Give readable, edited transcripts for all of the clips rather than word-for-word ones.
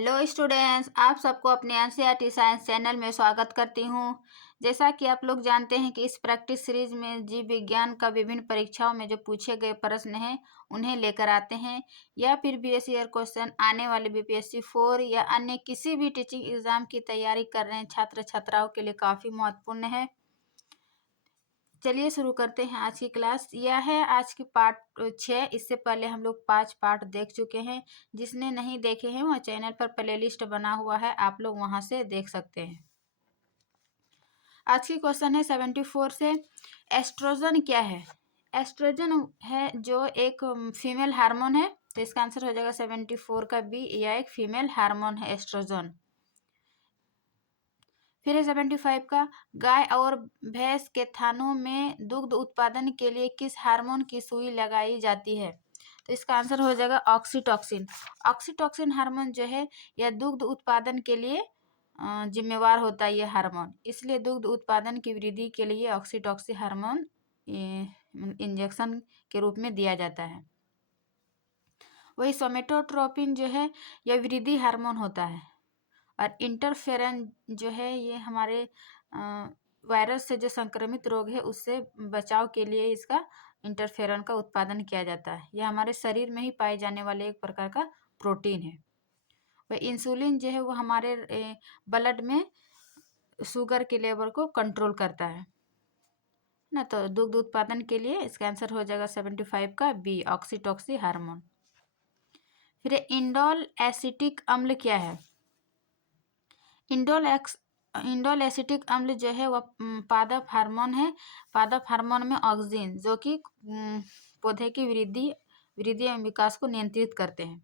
Hello students, आप सबको अपने एनसीईआरटी साइंस चैनल में स्वागत करती हूँ। जैसा कि आप लोग जानते हैं कि इस प्रैक्टिस सीरीज में जीव विज्ञान का विभिन्न परीक्षाओं में जो पूछे गए प्रश्न हैं उन्हें लेकर आते हैं, या फिर प्रीवियस ईयर क्वेश्चन आने वाले बीपीएससी 4 या अन्य किसी भी टीचिंग एग्जाम की तैयारी कर रहे हैं छात्र छात्राओं के लिए काफ़ी महत्वपूर्ण है। चलिए शुरू करते हैं आज की क्लास। यह है आज की पार्ट 6। इससे पहले हम लोग 5 पार्ट देख चुके हैं। जिसने नहीं देखे हैं वह चैनल पर प्लेलिस्ट बना हुआ है, आप लोग वहां से देख सकते हैं। आज की क्वेश्चन है 74 से, एस्ट्रोजन क्या है? एस्ट्रोजन है जो एक फीमेल हार्मोन है, तो इसका आंसर हो जाएगा 74 का बी। यह एक फीमेल हार्मोन है एस्ट्रोजन। फिर है 75 का, गाय और भैंस के थानों में दुग्ध उत्पादन के लिए किस हार्मोन की सुई लगाई जाती है? तो इसका आंसर हो जाएगा ऑक्सीटोसिन। ऑक्सीटोसिन हार्मोन जो है यह दुग्ध उत्पादन के लिए जिम्मेवार होता है यह हार्मोन, इसलिए दुग्ध उत्पादन की वृद्धि के लिए ऑक्सीटोसिन हार्मोन इंजेक्शन के रूप में दिया जाता है। वही सोमेटोट्रोपिन जो है यह वृद्धि हार्मोन होता है। और इंटरफेरन जो है ये हमारे वायरस से जो संक्रमित रोग है उससे बचाव के लिए इसका इंटरफेरन का उत्पादन किया जाता है। यह हमारे शरीर में ही पाए जाने वाले एक प्रकार का प्रोटीन है। वह इंसुलिन जो है वो हमारे ब्लड में शुगर के लेवल को कंट्रोल करता है ना। तो दुग्ध उत्पादन के लिए इसका आंसर हो जाएगा 75 का बी, ऑक्सीटोसिन हार्मोन। फिर इंडोल एसिटिक अम्ल क्या है? इंडोल एसिटिक अम्ल जो है वह पादप हार्मोन है। पादप हार्मोन में ऑक्सिन जो कि पौधे की वृद्धि एवं विकास को नियंत्रित करते हैं।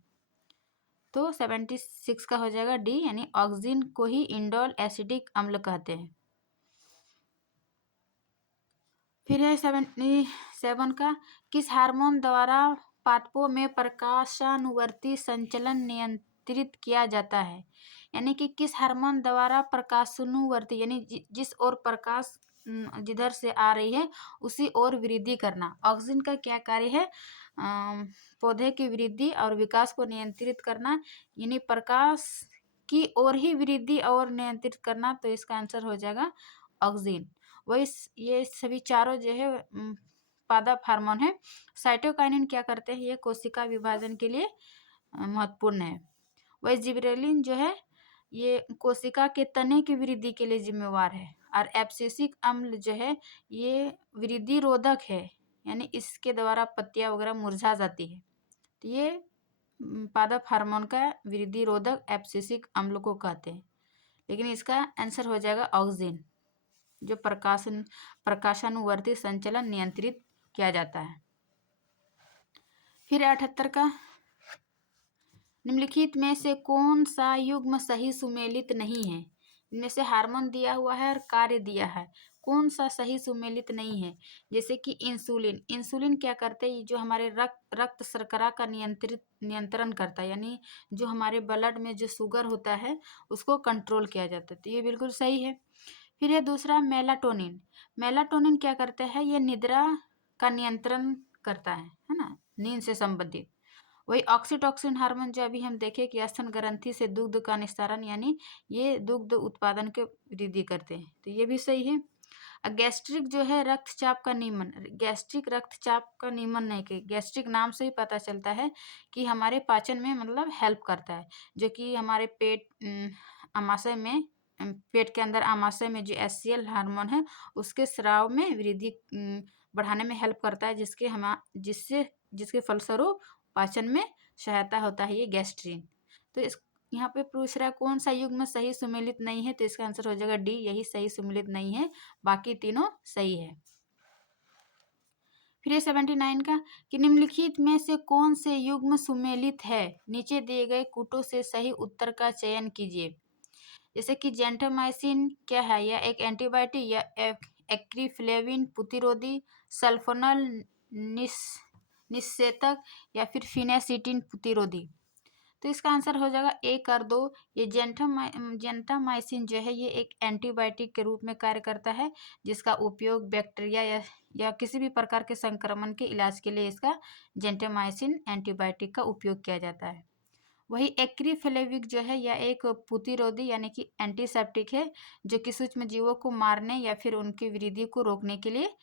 तो 76 का हो जाएगा डी, यानी ऑक्सिन को ही इंडोल एसिटिक अम्ल कहते हैं। फिर है 77 का, किस हार्मोन द्वारा पादपों में प्रकाशानुवर्ती संचलन नियंत्रित किया जाता है? यानी कि किस हार्मोन द्वारा प्रकाशानुवर्ती यानी जिस ओर प्रकाश जिधर से आ रही है उसी ओर वृद्धि करना। ऑक्सिन का क्या कार्य है? पौधे की वृद्धि और विकास को नियंत्रित करना, यानी प्रकाश की ओर ही वृद्धि और नियंत्रित करना। तो इसका आंसर हो जाएगा ऑक्सिन। वही ये सभी चारों जो है पादप हार्मोन है। साइटोकाइनिन क्या करते हैं? ये कोशिका विभाजन के लिए महत्वपूर्ण है। वही जिबरेलिन जो है ये कोशिका के तने की वृद्धि के लिए जिम्मेवार है। और एब्सिसिक अम्ल जो है ये वृद्धि रोधक है, यानी इसके द्वारा पत्तियां वगैरह मुरझा जाती है। तो ये पादप हार्मोन का वृद्धि रोधक एब्सिसिक अम्ल को कहते हैं। लेकिन इसका आंसर हो जाएगा ऑक्सिन, जो प्रकाशानुवर्ती संचलन नियंत्रित किया जाता है। फिर 78 का, निम्नलिखित में से कौन सा युग्म सही सुमेलित नहीं है? इनमें से हार्मोन दिया हुआ है और कार्य दिया है, कौन सा सही सुमेलित नहीं है? जैसे कि इंसुलिन क्या करते हैं? जो हमारे रक्त शर्करा का नियंत्रण करता है, यानी जो हमारे ब्लड में जो शुगर होता है उसको कंट्रोल किया जाता है, तो ये बिल्कुल सही है। फिर है दूसरा मेलाटोनिन क्या करता है? ये निद्रा का नियंत्रण करता है ना, नींद से संबंधित। वही ऑक्सीटोसिन हार्मोन जो अभी हम देखे कि स्तन ग्रंथि से दुग्ध का निस्तारण, यानी ये दुग्ध उत्पादन के वृद्धि करते हैं, तो ये भी सही है। गैस्ट्रिक जो है रक्तचाप का नियमन, गैस्ट्रिक रक्तचाप का नियमन नहीं कि गैस्ट्रिक नाम से ही पता चलता है कि हमारे पाचन में मतलब हेल्प करता है, जो कि हमारे आमाशय में पेट के अंदर आमाशय में जो एचसीएल हार्मोन है उसके स्राव में वृद्धि बढ़ाने में हेल्प करता है, जिसके फलस्वरूप पाचन में सहायता होता है ये गैस्ट्रिन। तो इस यहाँ पे पूछ रहा है कौन सा युग्म सही सुमेलित नहीं है, तो इसका आंसर हो जाएगा डी, यही सही सुमेलित नहीं है, बाकी तीनों सही है। फिर 79 का, कि निम्नलिखित में से कौन से युग्म सुमेलित है? नीचे दिए गए कूटों से सही उत्तर का चयन कीजिए। जैसे कि जेंटामाइसिन क्या है? यह एक एंटीबायोटिक या एक्रीफ्लेविन प्रतिरोधी, सल्फोनल निषेचक या फिर फिनेसिटिन प्रतिरोधी। तो इसका आंसर हो जाएगा एक और दो। ये जेंटामाइसिन जो है ये एक एंटीबायोटिक के रूप में कार्य करता है, जिसका उपयोग बैक्टीरिया या किसी भी प्रकार के संक्रमण के इलाज के लिए इसका जेंटामाइसिन एंटीबायोटिक का उपयोग किया जाता है। वही एक्रीफ्लेविक जो है यह एक प्रतिरोधी यानी कि एंटीसेप्टिक है, जो कि सूक्ष्म जीवों को मारने या फिर उनकी वृद्धि को रोकने के लिए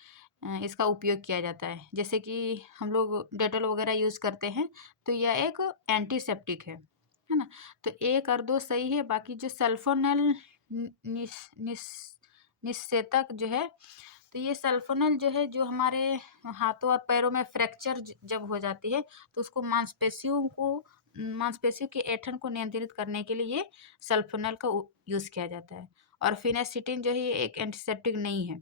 इसका उपयोग किया जाता है। जैसे कि हम लोग डेटॉल वगैरह यूज़ करते हैं, तो यह एक एंटीसेप्टिक है ना। तो 1 और 2 सही है। बाकी जो सल्फोनेल निषेचक जो है, तो ये सल्फोनेल जो है, जो हमारे हाथों और पैरों में फ्रैक्चर जब हो जाती है, तो उसको मांसपेशियों के ऐंठन को नियंत्रित करने के लिए ये सल्फोनेल का यूज़ किया जाता है। और फिनेसिटिन जो है ये एक एंटीसेप्टिक नहीं है।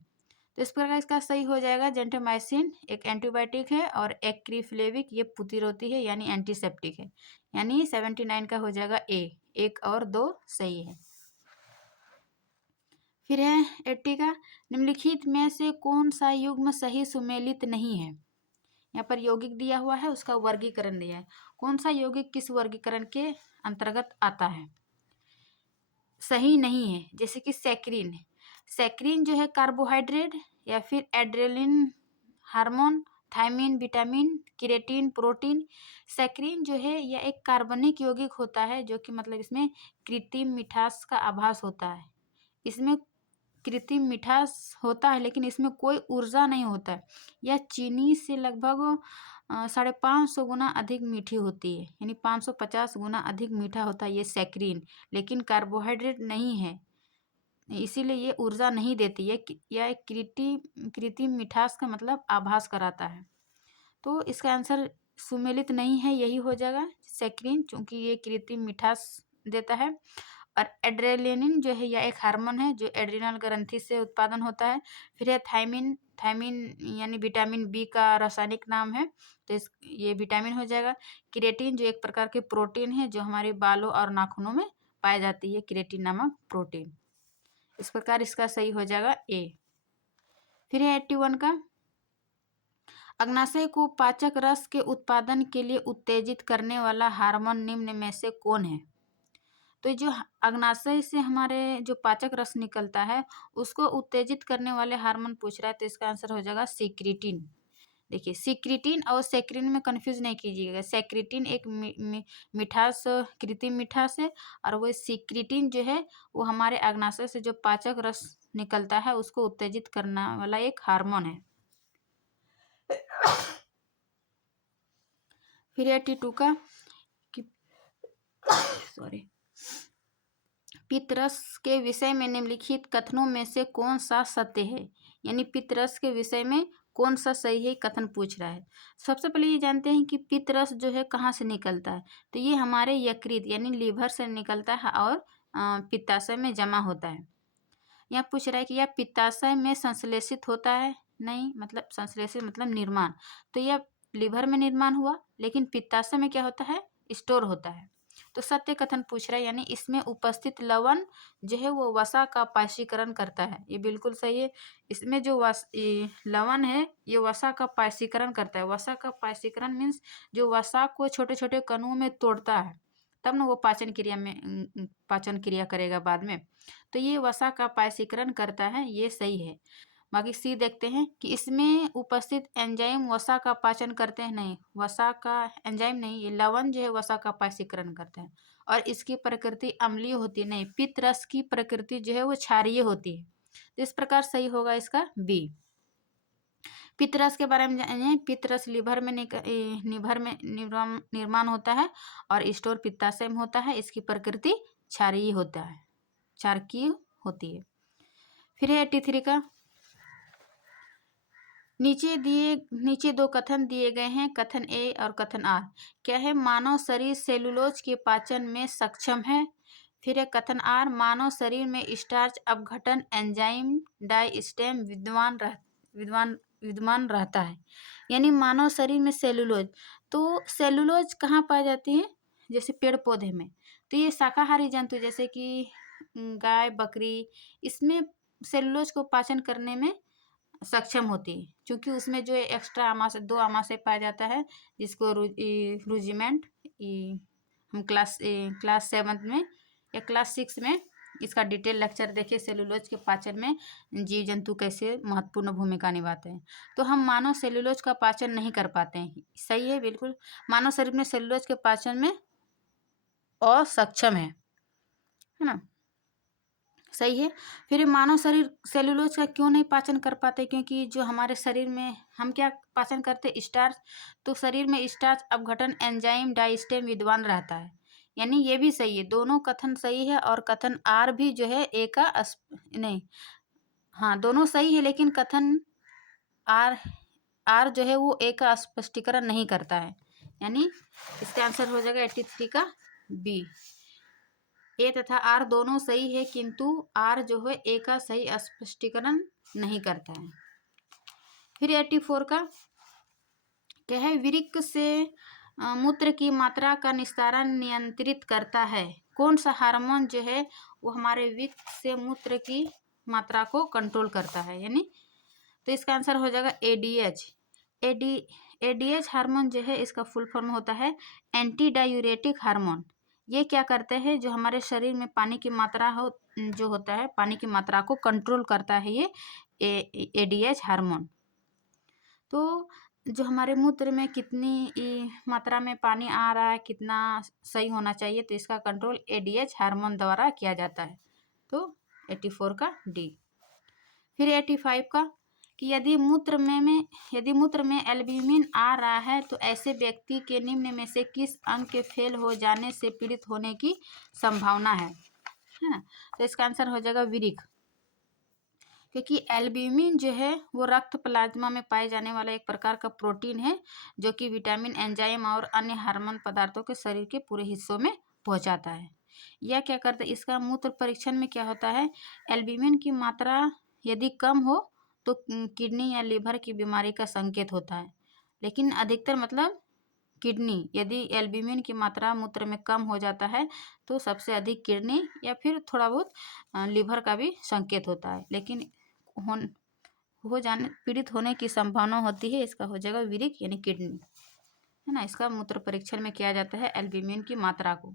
तो इस प्रकार इसका सही हो जाएगा। जेंटामाइसिन एक एंटीबायोटिक है और एक्रीफ्लेविक ये प्रतिरोधी है यानी एंटीसेप्टिक है। यानी 79 का हो जाएगा ए। 1 और 2 सही है। फिर है 80 का, निम्नलिखित में से कौन सा युग्म सही सुमेलित नहीं है। यहाँ पर यौगिक दिया हुआ है, उसका वर्गीकरण दिया है। कौन सा यौगिक किस वर्गीकरण के अंतर्गत आता है, सही नहीं है। जैसे कि सैक्रिन, सैक्रिन जो है कार्बोहाइड्रेट या फिर adrenaline hormone, thiamine vitamin, keratin protein. Saccharin जो है यह एक कार्बनिक यौगिक होता है, जो कि मतलब इसमें कृत्रिम मिठास का आभास होता है। इसमें कृत्रिम मिठास होता है, लेकिन इसमें कोई ऊर्जा नहीं होता है। यह चीनी से लगभग 550 गुना अधिक मीठी होती है, यानी 550 गुना अधिक मीठा होता है ये सैक्रिन, लेकिन कार्बोहाइड्रेट नहीं है, इसीलिए ये ऊर्जा नहीं देती है। यह कृत्रिम मिठास का मतलब आभास कराता है। तो इसका आंसर सुमेलित नहीं है, यही हो जाएगा सैक्रिन, क्योंकि ये कृत्रिम मिठास देता है। और एड्रेलिन जो है यह एक हार्मोन है जो एड्रिनल ग्रंथि से उत्पादन होता है। फिर है थायमिन, थायमिन यानी विटामिन बी का रासायनिक नाम है, तो ये विटामिन हो जाएगा। किरेटिन जो एक प्रकार के प्रोटीन है, जो हमारे बालों और नाखूनों में पाई जाती है, किरेटिन नामक प्रोटीन। इस प्रकार इसका सही हो जाएगा ए। फिर है 81 का, अग्नाशय को पाचक रस के उत्पादन के लिए उत्तेजित करने वाला हार्मोन निम्न में से कौन है। तो जो अग्नाशय से हमारे जो पाचक रस निकलता है, उसको उत्तेजित करने वाले हार्मोन पूछ रहा है, तो इसका आंसर हो जाएगा सिक्रीटिन। देखिए, सिक्रीटिन और सैक्रिन में कंफ्यूज नहीं कीजिएगा। सैक्रिटिन एक मिठास, कृत्रिम मिठास है, और वो सिक्रीटिन जो है वो हमारे अग्नाशय से जो पाचक रस निकलता है उसको उत्तेजित करने वाला एक हार्मोन है। फिर 82 का कि सॉरी, पित्तरस के विषय में निम्नलिखित कथनों में से कौन सा सत्य है, यानी पित्तरस के विषय में कौन सा सही है कथन पूछ रहा है। सबसे पहले ये जानते हैं कि पित्तरस जो है कहाँ से निकलता है, तो ये हमारे यकृत यानी लीवर से निकलता है और पित्ताशय में जमा होता है। यहाँ पूछ रहा है कि यह पित्ताशय में संश्लेषित होता है, नहीं, मतलब संश्लेषित मतलब निर्माण, तो यह लीवर में निर्माण हुआ, लेकिन पित्ताशय में क्या होता है, स्टोर होता है। तो सत्य कथन पूछ रहा है, यानी इसमें उपस्थित लवण जो है वो वसा का पायसीकरण करता है, ये बिल्कुल सही है। इसमें जो लवण है ये वसा का पायसीकरण करता है। वसा का पायसीकरण मीन्स जो वसा को छोटे छोटे कणों में तोड़ता है, तब ना वो पाचन क्रिया करेगा बाद में। तो ये वसा का पायसीकरण करता है, ये सही है। बाकी सी देखते हैं कि इसमें उपस्थित एंजाइम वसा का पाचन करते हैं, नहीं, वसा का एंजाइम नहीं, ये लवण जो है वसा का पाचीकरण करते हैं। और इसकी प्रकृति अम्लीय होती है, नहीं, पित्त रस की प्रकृति जो है वो क्षारीय होती है। तो इस प्रकार सही होगा इसका बी। पित्त रस के बारे में जानिए। पित्त रस लीवर में निर्माण होता है और स्टोर पित्ताशय में होता है। इसकी प्रकृति क्षारीय होता है, क्षारकीय होती है। फिर है 83 का, नीचे दो कथन दिए गए हैं, कथन ए और कथन आर। क्या है, मानव शरीर सेलुलोज के पाचन में सक्षम है। फिर है कथन आर, मानव शरीर में स्टार्च अपघटन एंजाइम डाइस्टेम विद्यमान रहता है। यानी मानव शरीर में सेलुलोज, तो सेलुलोज कहाँ पाई जाती है, जैसे पेड़ पौधे में। तो ये शाकाहारी जंतु जैसे कि गाय बकरी, इसमें सेलुलोज को पाचन करने में सक्षम होती है, क्योंकि उसमें जो एक्स्ट्रा आमाशय 2 आमाशय पाया जाता है, जिसको रूजिमेंट, हम क्लास 7 में या क्लास 6 में इसका डिटेल लेक्चर देखे, सेलुलोज के पाचन में जीव जंतु कैसे महत्वपूर्ण भूमिका निभाते हैं। तो हम मानव सेलुलोज का पाचन नहीं कर पाते हैं, सही है बिल्कुल। मानव शरीर में सेलुलोज के पाचन में असक्षम है ना। सही है। फिर मानव शरीर सेलुलोज का क्यों नहीं पाचन कर पाते? क्योंकि जो हमारे शरीर में हम क्या पाचन करते? स्टार्च। तो शरीर में स्टार्च अपघटन एंजाइम डाइस्टेम विद्वान रहता है, यानी ये भी सही है। दोनों कथन सही है और कथन आर भी जो है ए का नहीं, हाँ दोनों सही है, लेकिन कथन आर आर जो है वो ए का स्पष्टीकरण नहीं करता है, यानी इसका आंसर हो जाएगा 83 का बी। ए तथा आर दोनों सही है, किंतु आर जो है ए का सही स्पष्टीकरण नहीं करता है। फिर 84 का क्या है? वृक्क से मूत्र की मात्रा का निस्तारण नियंत्रित करता है। कौन सा हार्मोन जो है वो हमारे वृक्क से मूत्र की मात्रा को कंट्रोल करता है, यानी तो इसका आंसर हो जाएगा एडीएच। एडीएच हार्मोन जो है इसका फुल फॉर्म होता है एंटी डायूरेटिक हार्मोन। ये क्या करते हैं? जो हमारे शरीर में पानी की मात्रा जो होता है, पानी की मात्रा को कंट्रोल करता है ये एडीएच हार्मोन। तो जो हमारे मूत्र में कितनी मात्रा में पानी आ रहा है, कितना सही होना चाहिए, तो इसका कंट्रोल एडीएच हार्मोन द्वारा किया जाता है। तो 84 का डी। फिर 85 का कि यदि मूत्र में एल्ब्यूमिन आ रहा है तो ऐसे व्यक्ति के निम्न में से किस अंग के फेल हो जाने से पीड़ित होने की संभावना है ना। तो इसका आंसर हो जाएगा विरिक, क्योंकि एल्ब्यूमिन जो है वो रक्त प्लाज्मा में पाए जाने वाला एक प्रकार का प्रोटीन है जो कि विटामिन, एंजाइम और अन्य हार्मोन पदार्थों के शरीर के पूरे हिस्सों में पहुंचाता है। यह क्या करता है? इसका मूत्र परीक्षण में क्या होता है? एल्ब्यूमिन की मात्रा यदि कम हो तो किडनी या लीवर की बीमारी का संकेत होता है, लेकिन अधिकतर मतलब किडनी, यदि एल्ब्यूमिन की मात्रा मूत्र में कम हो जाता है तो सबसे अधिक किडनी या फिर थोड़ा बहुत लीवर का भी संकेत होता है, लेकिन पीड़ित होने की संभावना होती है। इसका हो जाएगा विरिक यानी किडनी, है ना। इसका मूत्र परीक्षण में किया जाता है एल्ब्यूमिन की मात्रा को।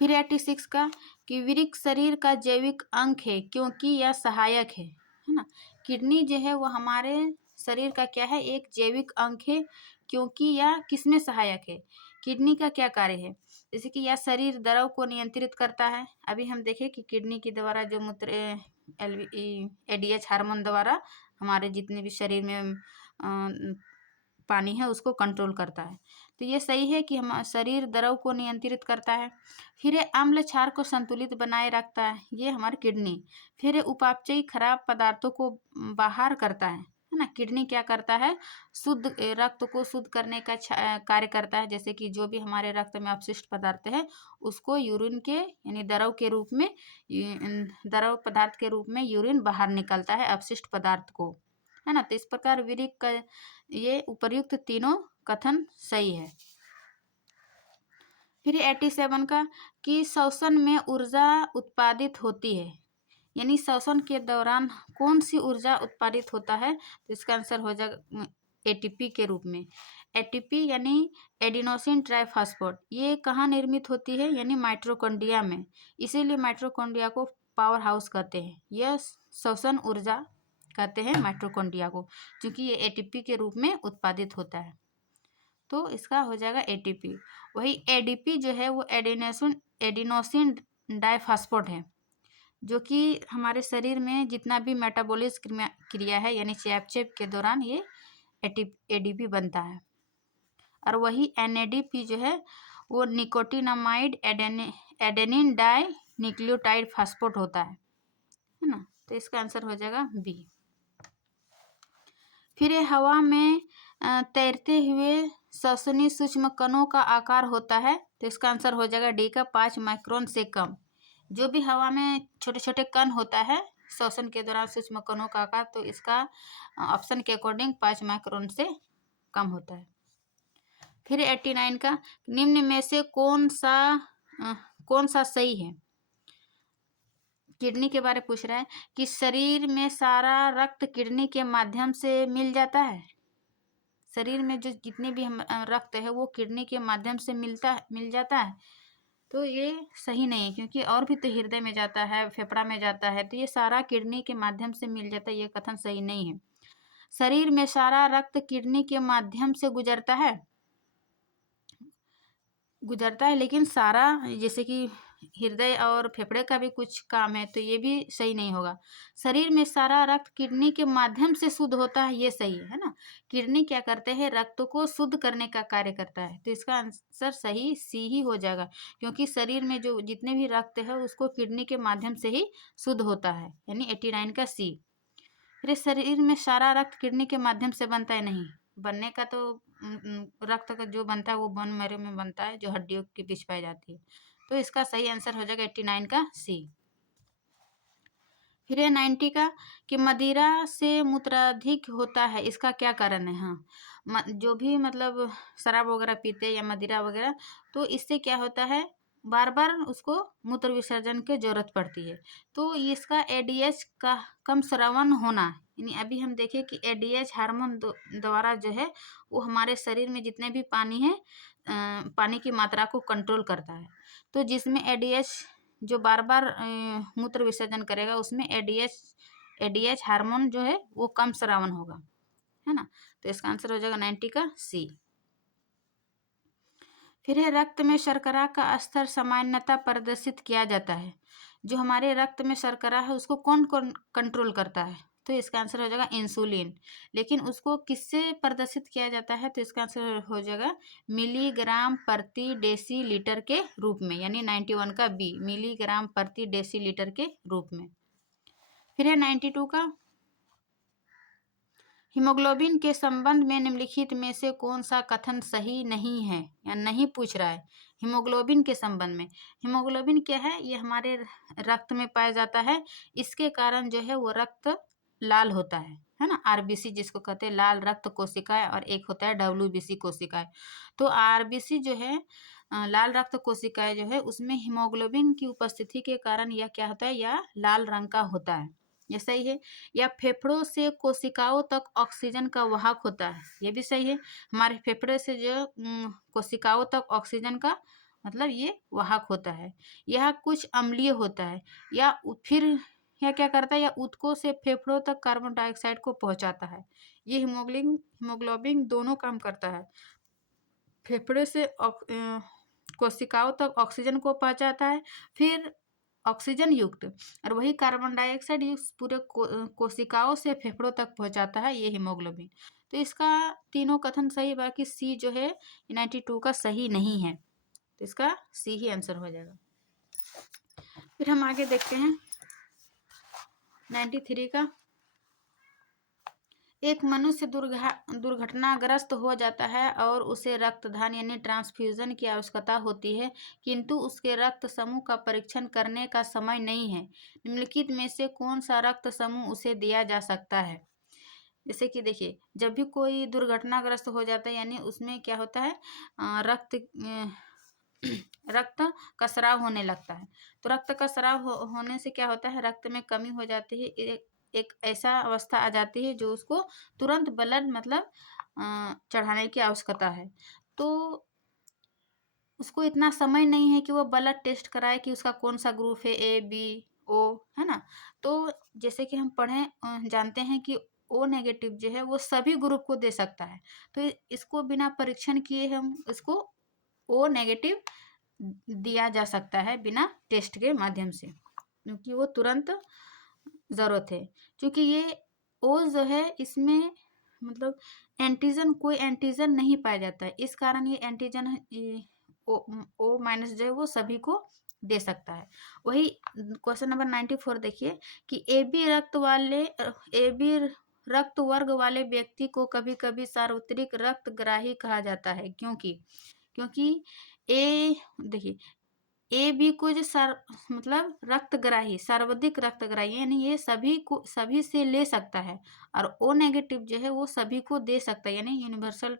फिर 86 का कि विरिक शरीर का जैविक अंग है क्योंकि यह सहायक है ना। किडनी जो है वो हमारे शरीर का क्या है? एक जैविक अंग है, क्योंकि यह किसमें सहायक है? किडनी का क्या कार्य है? जैसे कि यह शरीर द्रव को नियंत्रित करता है। अभी हम देखें कि किडनी के द्वारा जो मूत्र एडीएच हार्मोन द्वारा हमारे जितने भी शरीर में पानी है उसको कंट्रोल करता है। तो ये सही है कि हम शरीर द्रव को नियंत्रित करता है। फिर ये अम्ल क्षार को संतुलित बनाए रखता है, ये हमारी किडनी। फिर ये उपापचयी खराब पदार्थों को बाहर करता है ना। किडनी क्या करता है? शुद्ध रक्त को शुद्ध करने का कार्य करता है। जैसे कि जो भी हमारे रक्त में अपशिष्ट पदार्थ है उसको यूरिन के यानी द्रव के रूप में, द्रव पदार्थ के रूप में यूरिन बाहर निकलता है अपशिष्ट पदार्थ को, है ना। तो इस प्रकार विरिक का ये उपर्युक्त तीनों कथन सही है। फिर 87 का कि श्वसन में ऊर्जा उत्पादित होती है, यानी श्वसन के दौरान कौन सी ऊर्जा उत्पादित होता है? तो इसका आंसर हो जाएगा एटीपी के रूप में। एटीपी यानी एडिनोसिन ट्राइफॉस्फेट, ये कहाँ निर्मित होती है? यानी माइटोकॉन्ड्रिया में। इसीलिए माइटोकॉन्ड्रिया को पावर हाउस कहते हैं। यह श्वसन ऊर्जा कहते हैं माइटोकॉन्ड्रिया को, क्योंकि ये एटीपी के रूप में उत्पादित होता है। तो इसका हो जाएगा एटीपी। वही एडीपी जो है वो एडिनोसिन डाइफॉस्फेट है, जो कि हमारे शरीर में जितना भी मेटाबॉलिज्म क्रिया है यानी चयापचय के दौरान ये एडीपी बनता है। और वही एनएडीपी जो है वो nicotinamide adenine di nucleotide phosphate होता है ना। तो इसका आंसर हो जाएगा बी। फिर हवा में तैरते हुए श्वसनीय सूक्ष्म कणों का आकार होता है, तो इसका आंसर हो जाएगा डी का 5 माइक्रोन से कम। जो भी हवा में छोटे छोटे कण होता है श्वसन के दौरान सूक्ष्म कणों का आकार, तो इसका ऑप्शन के अकॉर्डिंग 5 माइक्रोन से कम होता है। फिर 89 का निम्न में से कौन सा सही है? किडनी के बारे में पूछ रहा है कि शरीर में सारा रक्त किडनी के माध्यम से मिल जाता है। शरीर में जो जितने भी हम रक्त है वो किडनी के माध्यम से मिल जाता है, तो ये सही नहीं है, क्योंकि और भी तो हृदय में जाता है, फेफड़ा में जाता है, तो ये सारा किडनी के माध्यम से मिल जाता है, ये कथन सही नहीं है। शरीर में सारा रक्त किडनी के माध्यम से गुजरता है, गुजरता है, लेकिन सारा जैसे कि हृदय और फेफड़े का भी कुछ काम है, तो ये भी सही नहीं होगा। शरीर में सारा रक्त किडनी के माध्यम से शुद्ध होता है, ये सही है ना। किडनी क्या करते हैं, रक्त को शुद्ध करने का कार्य करता है, तो इसका आंसर सही सी ही हो जाएगा, क्योंकि शरीर में जो जितने भी रक्त है उसको किडनी के माध्यम से ही शुद्ध होता है, यानी 89 का सी। फिर इस शरीर में सारा रक्त किडनी के माध्यम से बनता है, नहीं बनने का, तो रक्त का जो बनता है वो बोन मैरो में बनता है, जो हड्डियों के बीच पाई जाती है। तो इसका सही आंसर हो जाएगा 89 का सी। फिर है 90 का कि मदिरा से मूत्राधिक होता है, इसका क्या कारण है। हाँ, जो भी मतलब शराब वगैरह पीते हैं या मदिरा वगैरह, तो इससे क्या होता है, बार बार उसको मूत्र विसर्जन की जरूरत पड़ती है। तो इसका एडीएच का कम स्रावन होना, यानी अभी हम देखें कि एडीएच हार्मोन द्वारा जो है वो हमारे शरीर में जितने भी पानी है, पानी की मात्रा को कंट्रोल करता है। तो जिसमें एडीएच जो बार बार मूत्र विसर्जन करेगा, उसमें एडीएच हार्मोन जो है वो कम स्रावन होगा, है ना। तो इसका आंसर हो जाएगा 90 का सी। फिर है रक्त में शर्करा का स्तर सामान्यतः प्रदर्शित किया जाता है। जो हमारे रक्त में शर्करा है उसको कौन कौन कंट्रोल करता है, तो इसका आंसर हो जाएगा इंसुलिन। लेकिन उसको किससे प्रदर्शित किया जाता है, तो इसका आंसर हो जाएगा मिलीग्राम प्रति डेसी लीटर के रूप में, यानी 91 का बी, मिलीग्राम प्रति डेसी लीटर के रूप में। फिर है 92 का हीमोग्लोबिन के संबंध में निम्नलिखित में से कौन सा कथन सही नहीं है, या नहीं पूछ रहा है। हीमोग्लोबिन के संबंध में, हीमोग्लोबिन क्या है, ये हमारे रक्त में पाया जाता है, इसके कारण जो है वो रक्त लाल होता है ना। आरबीसी जिसको कहते हैं लाल रक्त कोशिकाएं, और एक होता है डब्ल्यूबीसी कोशिकाएं। तो आरबीसी जो है लाल रक्त कोशिकाएं जो है, उसमें हीमोग्लोबिन की उपस्थिति के कारण यह क्या होता है, यह लाल रंग का होता है, ये सही है। या फेफड़ों से कोशिकाओं तक ऑक्सीजन का वाहक होता है, ये भी सही है। हमारे फेफड़े से जो कोशिकाओं तक ऑक्सीजन का मतलब ये वाहक होता है। यह कुछ अम्लीय होता है, या फिर यह क्या करता है, या ऊतकों से फेफड़ों तक कार्बन डाइऑक्साइड को पहुंचाता है। ये हीमोग्लोबिन दोनों काम करता है, फेफड़े से कोशिकाओं तक ऑक्सीजन को पहुंचाता है, फिर ऑक्सीजन युक्त, और वही कार्बन डाइऑक्साइड युक्त पूरे कोशिकाओं से फेफड़ों तक पहुंचाता है, ये हीमोग्लोबिन। तो इसका तीनों कथन सही, बाकी सी जो है 92 का सही नहीं है, तो इसका सी ही आंसर हो जाएगा। फिर हम आगे देखते हैं 93 का, एक मनुष्य दुर्घटनाग्रस्त हो जाता है और उसे रक्तदान यानी ट्रांसफ्यूजन की आवश्यकता होती है, किंतु उसके रक्त समूह का परीक्षण करने का समय नहीं है। निम्नलिखित में से कौन सा रक्त समूह उसे दिया जा सकता है। जैसे कि देखिए, जब भी कोई दुर्घटनाग्रस्त हो जाता है, यानी उसमें क्या होता है, रक्त का स्राव होने लगता है। तो रक्त का स्राव होने से क्या होता है, रक्त में कमी हो जाती है, एक ऐसा अवस्था आ जाती है जो उसको तुरंत ब्लड मतलब चढ़ाने की आवश्यकता है। तो उसको इतना समय नहीं है कि वो ब्लड टेस्ट कराए कि उसका कौन सा ग्रुप है, ए बी ओ, है ना। तो जैसे कि हम पढ़ें जानते हैं कि ओ नेगेटिव जो है वो सभी ग्रुप को दे सकता है। तो इसको बिना परीक्षण किए हम इसको ओ नेगेटिव दिया जा सकता है बिना टेस्ट के माध्यम से, क्योंकि वो तुरंत ज़रूरत है। क्योंकि ये ओ जो है इसमें मतलब एंटीजन, कोई एंटीजन नहीं पाया जाता है, इस कारण ये एंटीजन ओ माइनस जो है वो सभी को दे सकता है। वही क्वेश्चन नंबर 94 देखिए कि ए बी रक्त वर्ग वाले व्यक्ति को कभी कभी सार्वत्रिक रक्तग्राही कहा जाता है, क्योंकि ए देखिए ए बी को जो मतलब रक्तग्राही, सर्वाधिक रक्तग्राही, यानी ये सभी से ले सकता है, और ओ नेगेटिव जो है वो सभी को दे सकता है, यानी यूनिवर्सल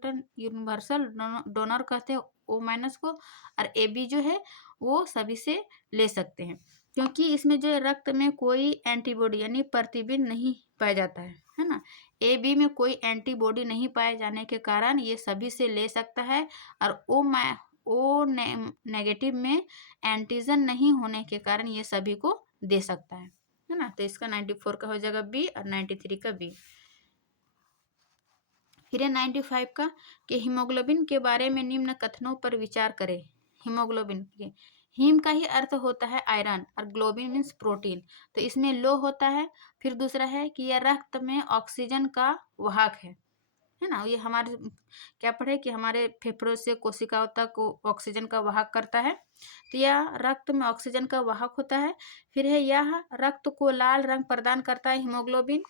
डोनर कहते हैं ओ माइनस को, और ए बी जो है वो सभी से ले सकते हैं, क्योंकि इसमें जो रक्त में कोई एंटीबॉडी यानी प्रतिबिंब नहीं पाया जाता है ना। ए बी में कोई एंटीबॉडी नहीं पाए जाने के कारण ये सभी से ले सकता है, और ओ नेगेटिव में एंटीजन नहीं होने के कारण ये सभी को दे सकता है ना। तो इसका 94 का हो जाएगा बी, और 93 का बी। फिर 95 का कि हीमोग्लोबिन के बारे में निम्न कथनों पर विचार करें। हीमोग्लोबिन। हीम का ही अर्थ होता है आयरन और ग्लोबिन मीन्स प्रोटीन, तो इसमें लो होता है। फिर दूसरा है कि यह रक्त में ऑक्सीजन का वाहक है ना। ये हमारे क्या पढ़े कि हमारे फेफड़ों से कोशिकाओं तक ऑक्सीजन का वाहक करता है, तो यह रक्त में ऑक्सीजन का वाहक होता है। फिर है यह रक्त को लाल रंग प्रदान करता है हीमोग्लोबिन।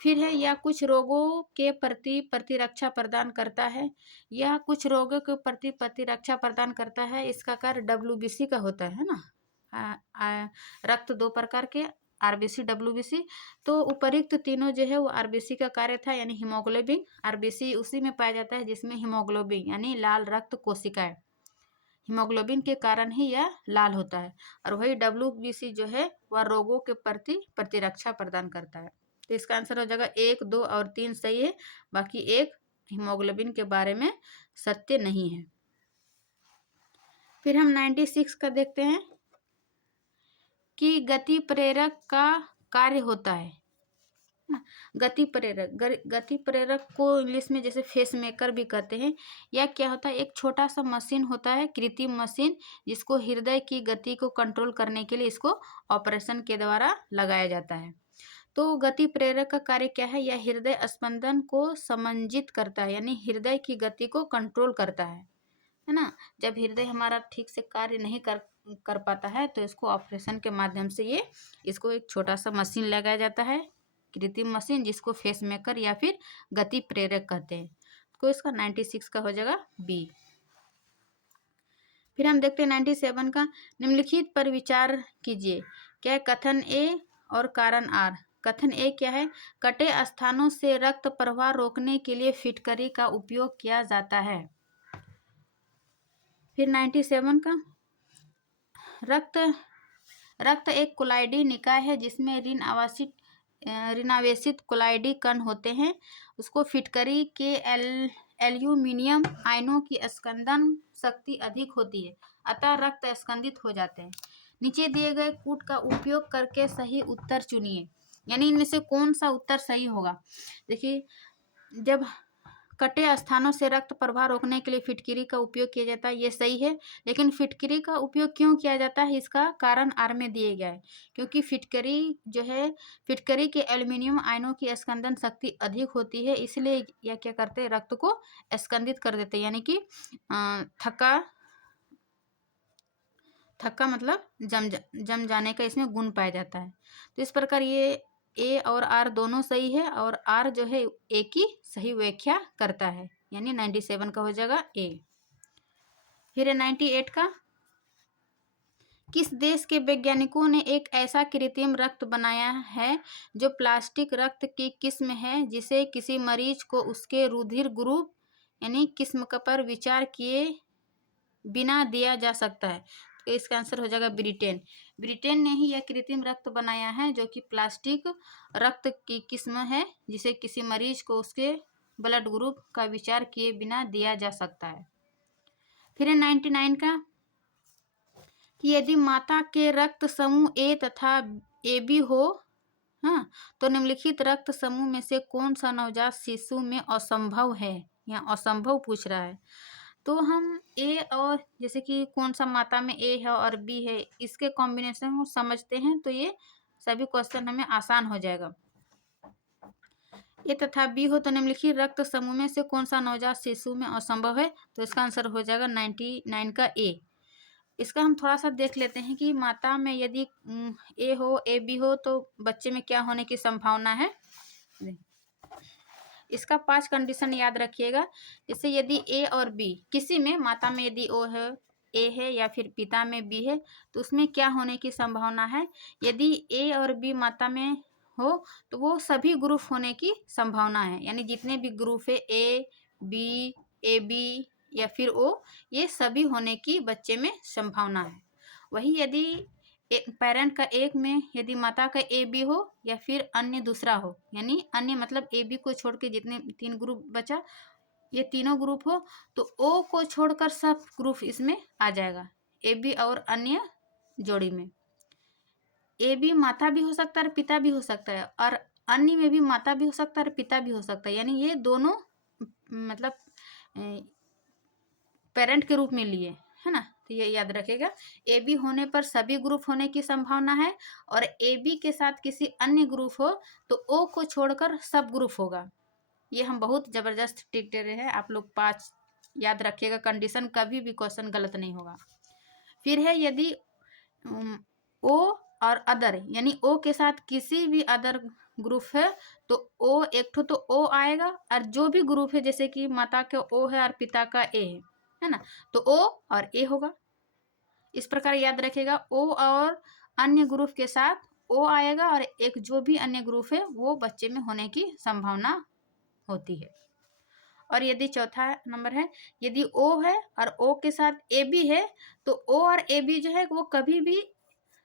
फिर है यह कुछ रोगों के प्रति प्रतिरक्षा प्रदान करता है। यह कुछ रोगों के प्रति प्रतिरक्षा प्रदान करता है, इसका कार्य WBC का होता है ना। रक्त दो प्रकार के, RBC WBC। तो उपरिक्त तीनों जो है वो RBC का कार्य था, यानी हीमोग्लोबिन। RBC उसी में पाया जाता है जिसमें हीमोग्लोबिन यानी लाल रक्त कोशिकाएं, हीमोग्लोबिन के कारण ही यह लाल होता है। और वही WBC जो है वह रोगों के प्रति प्रतिरक्षा प्रदान करता है। तो इसका आंसर हो जाएगा 1, 2 और 3 सही है, बाकी एक हीमोग्लोबिन के बारे में सत्य नहीं है। फिर हम 96 का देखते हैं कि गति प्रेरक का कार्य होता है। गति प्रेरक को इंग्लिश में जैसे फेस मेकर भी कहते हैं। यह क्या होता है, एक छोटा सा मशीन होता है, कृत्रिम मशीन, जिसको हृदय की गति को कंट्रोल करने के लिए इसको ऑपरेशन के द्वारा लगाया जाता है। तो गति प्रेरक का कार्य क्या है, यह हृदय स्पंदन को समंजित करता है, यानी हृदय की गति को कंट्रोल करता है ना। जब हृदय हमारा ठीक से कार्य नहीं कर पाता है तो इसको ऑपरेशन के माध्यम से इसको एक छोटा सा मशीन लगाया जाता है, कृत्रिम मशीन, जिसको फेस मेकर या फिर गति प्रेरक कहते हैं। तो इसका 96 का हो जाएगा बी। फिर हम देखते हैं 97 का, निम्नलिखित पर विचार कीजिए। क्या कथन ए और कारण आर। कथन ए क्या है, कटे स्थानों से रक्त प्रवाह रोकने के लिए फिटकरी का उपयोग किया जाता है। फिर 97 का, रक्त एक कोलाइडी निकाय है जिसमें ऋणावेशित कोलाइडी कण होते हैं। उसको फिटकरी के एल्यूमिनियम आयनों की स्कंदन शक्ति अधिक होती है, अतः रक्त स्कंदित हो जाते हैं। नीचे दिए गए कूट का उपयोग करके सही उत्तर चुनिए, यानी इनमें से कौन सा उत्तर सही होगा। देखिए, जब कटे स्थानों से रक्त प्रवाह रोकने के लिए फिटकरी का उपयोग किया जाता है, ये सही है। लेकिन फिटकरी का उपयोग क्यों किया जाता है, इसका कारण आर में दिए गया है। क्योंकि फिटकरी जो है, फिटकरी के एल्यूमिनियम आयनों की स्कंदन शक्ति अधिक होती है, इसलिए यह क्या करते हैं, रक्त को स्कंदित कर देते हैं, यानी कि थक्का मतलब जम जाने का इसमें गुण पाया जाता है। तो इस प्रकार ये ए और आर दोनों सही है, और आर जो है ए की सही व्याख्या करता है, यानी 97 का हो जाएगा ए। फिर 98 का, किस देश के वैज्ञानिकों ने एक ऐसा कृत्रिम रक्त बनाया है जो प्लास्टिक रक्त की किस्म है, जिसे किसी मरीज को उसके रुधिर ग्रुप यानी किस्म पर विचार किए बिना दिया जा सकता है। तो इसका आंसर हो जाएगा ब्रिटेन ने ही यह कृत्रिम रक्त बनाया है, जो कि प्लास्टिक रक्त की किस्म है, जिसे किसी मरीज को उसके ब्लड ग्रुप का विचार किए बिना दिया जा सकता है। फिर 99 का, कि यदि माता के रक्त समूह ए तथा AB हो, हाँ, तो निम्नलिखित रक्त समूह में से कौन सा नवजात शिशु में असंभव है। यहाँ असंभव पूछ रहा है, तो हम ए और जैसे कि कौन सा माता में ए है और बी है, इसके कॉम्बिनेशन को समझते हैं तो ये सभी क्वेश्चन हमें आसान हो जाएगा। ए तथा बी हो तो निम्नलिखित रक्त समूह में से कौन सा नवजात शिशु में असंभव है, तो इसका आंसर हो जाएगा 99 का ए। इसका हम थोड़ा सा देख लेते हैं कि माता में यदि ए हो, ए बी हो, तो बच्चे में क्या होने की संभावना है। इसका 5 कंडीशन याद रखिएगा। जैसे यदि ए और बी किसी में, माता में यदि ओ है, ए है, या फिर पिता में बी है, तो उसमें क्या होने की संभावना है। यदि ए और बी माता में हो तो वो सभी ग्रुप होने की संभावना है, यानी जितने भी ग्रुप है ए बी, ए बी या फिर ओ, ये सभी होने की बच्चे में संभावना है। वही यदि पेरेंट का एक में यदि माता का ए बी हो या फिर अन्य दूसरा हो, यानी अन्य मतलब ए बी को छोड़ के जितने 3 ग्रुप बचा, ये तीनों ग्रुप हो, तो ओ को छोड़कर सब ग्रुप इसमें आ जाएगा, ए बी और अन्य जोड़ी में। ए बी माता भी हो सकता है और पिता भी हो सकता है, और अन्य में भी माता भी हो सकता है और पिता भी हो सकता है, यानी ये दोनों मतलब पेरेंट के रूप में लिए, है ना। तो ये याद रखेगा। ए बी होने पर सभी ग्रुप होने की संभावना है, और ए बी के साथ किसी अन्य ग्रुप हो तो ओ को छोड़कर सब ग्रुप होगा। ये हम बहुत जबरदस्त टिक दे रहे हैं, आप लोग 5 याद रखिएगा। कंडीशन कभी भी क्वेश्चन गलत नहीं होगा। फिर है यदि ओ और अदर, यानी ओ के साथ किसी भी अदर ग्रुप है तो ओ एक ठो तो ओ आएगा, और जो भी ग्रुप है जैसे कि माता के ओ है और पिता का ए है ना, तो ओ और ए होगा। इस प्रकार याद रखेगा, ओ और अन्य ग्रुप के साथ ओ आएगा, और एक जो भी अन्य ग्रुप है वो बच्चे में होने की संभावना होती है। और यदि चौथा नंबर है, यदि ओ है और ओ के साथ ए बी है तो ओ और ए बी जो है वो कभी भी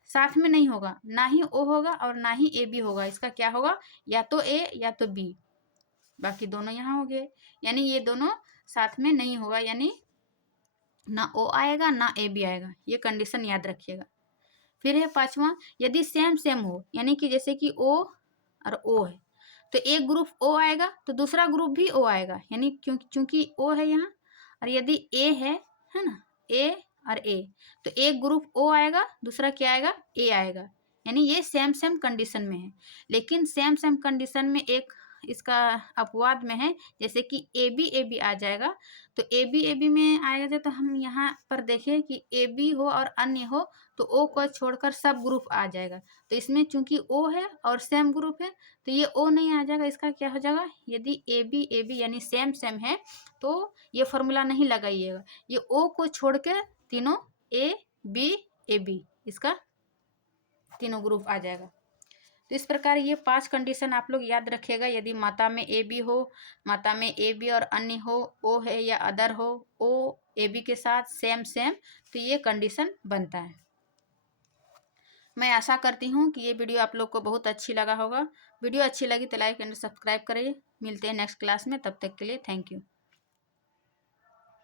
साथ में नहीं होगा, ना ही ओ होगा और ना ही ए बी होगा। इसका क्या होगा, या तो ए या तो बी, बाकी दोनों यहाँ हो गए, यानी ये दोनों साथ में नहीं होगा, यानी ना ओ आएगा ना ए बी आएगा। ये कंडीशन याद रखिएगा। फिर है 5वां, यदि सेम सेम हो, यानी कि जैसे कि ओ और ओ है तो एक ग्रुप ओ आएगा तो दूसरा ग्रुप भी ओ आएगा, यानी क्योंकि ओ है यहाँ, और यदि ए है ना, ए और ए, तो एक ग्रुप ओ आएगा दूसरा क्या आएगा, ए आएगा, यानी ये सेम सेम कंडीशन में है। लेकिन सेम सेम कंडीशन में एक इसका अपवाद में है, जैसे कि ए बी आ जाएगा, तो ए बी में आएगा तो हम यहाँ पर देखें कि ए बी हो और अन्य हो तो ओ को छोड़कर सब ग्रुप आ जाएगा। तो इसमें चूंकि ओ है और सेम ग्रुप है तो ये ओ नहीं आ जाएगा। इसका क्या हो जाएगा, यदि ए बी यानी सेम सेम है तो ये फॉर्मूला नहीं लगाइएगा, ये ओ को छोड़ के तीनों ए बी इसका तीनों ग्रुप आ जाएगा। तो इस प्रकार ये 5 कंडीशन आप लोग याद रखिएगा। यदि माता में ए बी हो, माता में ए बी और अन्य हो, ओ है या अदर हो, ओ ए बी के साथ सेम सेम, तो ये कंडीशन बनता है। मैं आशा करती हूँ कि ये वीडियो आप लोग को बहुत अच्छी लगा होगा। वीडियो अच्छी लगी तो लाइक एंड सब्सक्राइब करिए। मिलते हैं नेक्स्ट क्लास में, तब तक के लिए थैंक यू।